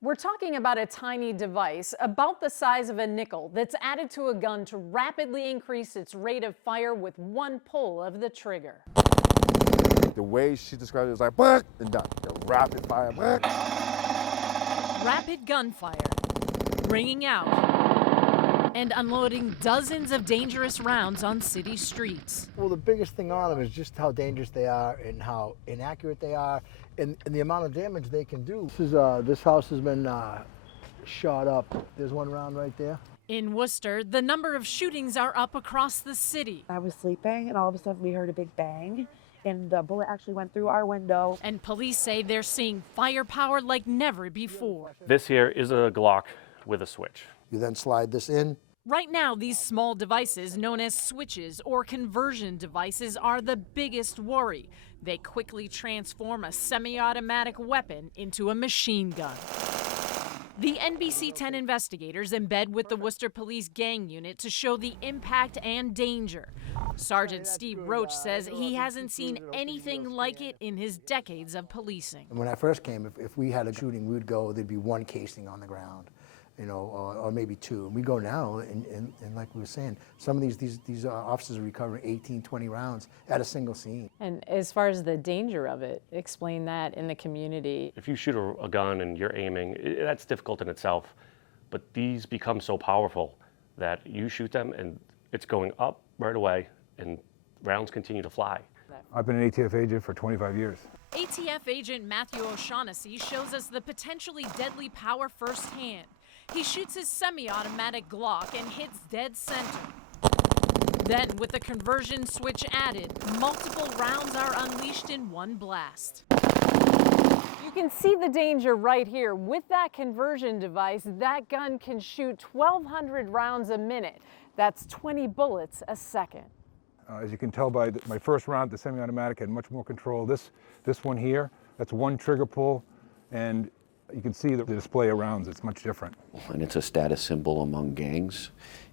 We're talking about a tiny device about the size of a nickel that's added to a gun to rapidly increase its rate of fire with one pull of the trigger. The way she described it was like, "Black," and done. The rapid fire, "Black." Rapid gunfire, ringing out and unloading dozens of dangerous rounds on city streets. Well, the biggest thing on them is just how dangerous they are and how inaccurate they are and the amount of damage they can do. This house has been shot up. There's one round right there. In Worcester, the number of shootings are up across the city. I was sleeping and all of a sudden we heard a big bang and the bullet actually went through our window. And police say they're seeing firepower like never before. This here is a Glock with a switch. You then slide this in. Right now, these small devices known as switches or conversion devices are the biggest worry. They quickly transform a semi-automatic weapon into a machine gun. The NBC 10 investigators embed with the Worcester Police Gang Unit to show the impact and danger. Sergeant Steve Roach says he hasn't seen anything like it in his decades of policing. When I first came, if we had a shooting, we would go, there'd be one casing on the ground, or maybe two. And we go now, and like we were saying, some of these officers are recovering 18, 20 rounds at a single scene. And as far as the danger of it, explain that in the community. If you shoot a gun and you're aiming, that's difficult in itself. But these become so powerful that you shoot them and it's going up right away and rounds continue to fly. I've been an ATF agent for 25 years. ATF agent Matthew O'Shaughnessy shows us the potentially deadly power firsthand. He shoots his semi-automatic Glock and hits dead center. Then, with the conversion switch added, multiple rounds are unleashed in one blast. You can see the danger right here. With that conversion device, that gun can shoot 1,200 rounds a minute. That's 20 bullets a second. As you can tell by my first round, the semi-automatic had much more control. This one here, that's one trigger pull, and you can see the display of rounds. It's much different. And it's a status symbol among gangs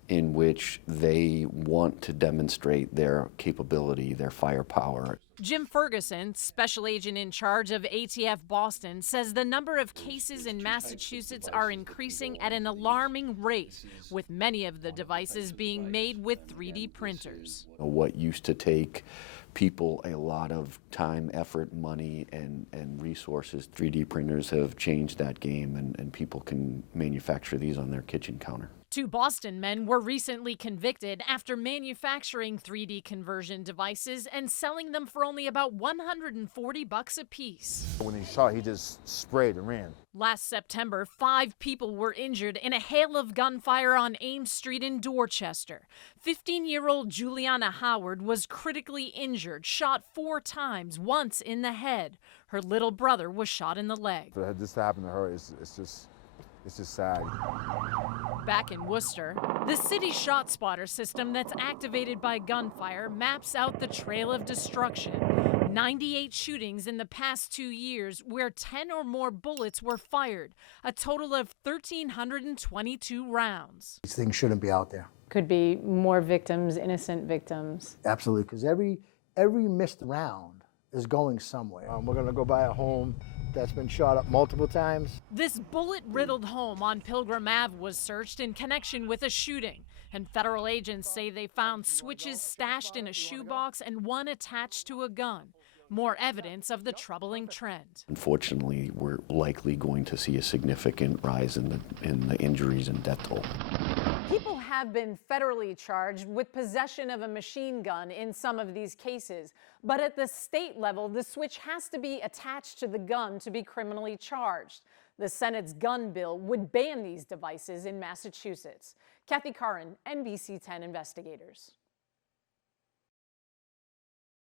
in which they want to demonstrate their capability, their firepower. Jim Ferguson, special agent in charge of ATF Boston, says the number of cases in Massachusetts are increasing at an alarming rate, with many of the devices being made with 3D printers. What used to take people a lot of time, effort, money, and resources, 3D printers have changed that game, and people can manufacture these on their kitchen counter. 2 Boston men were recently convicted after manufacturing 3D conversion devices and selling them for only about $140 apiece. When he shot, he just sprayed and ran. Last September, 5 people were injured in a hail of gunfire on Ames Street in Dorchester. 15-year-old Juliana Howard was critically injured, shot 4 times, once in the head. Her little brother was shot in the leg. For this to happen to her, it's just sad. Back in Worcester, the city shot spotter system that's activated by gunfire maps out the trail of destruction. 98 shootings in the past 2 years where 10 or more bullets were fired, a total of 1,322 rounds. These things shouldn't be out there. Could be more victims, innocent victims. Absolutely, because every missed round is going somewhere. We're going to go by a home that's been shot up multiple times. This bullet-riddled home on Pilgrim Ave was searched in connection with a shooting, and federal agents say they found switches stashed in a shoebox and one attached to a gun. More evidence of the troubling trend. Unfortunately, we're likely going to see a significant rise in the injuries and death toll. People have been federally charged with possession of a machine gun in some of these cases, but at the state level, the switch has to be attached to the gun to be criminally charged. The Senate's gun bill would ban these devices in Massachusetts. Kathy Curran, NBC 10 Investigators.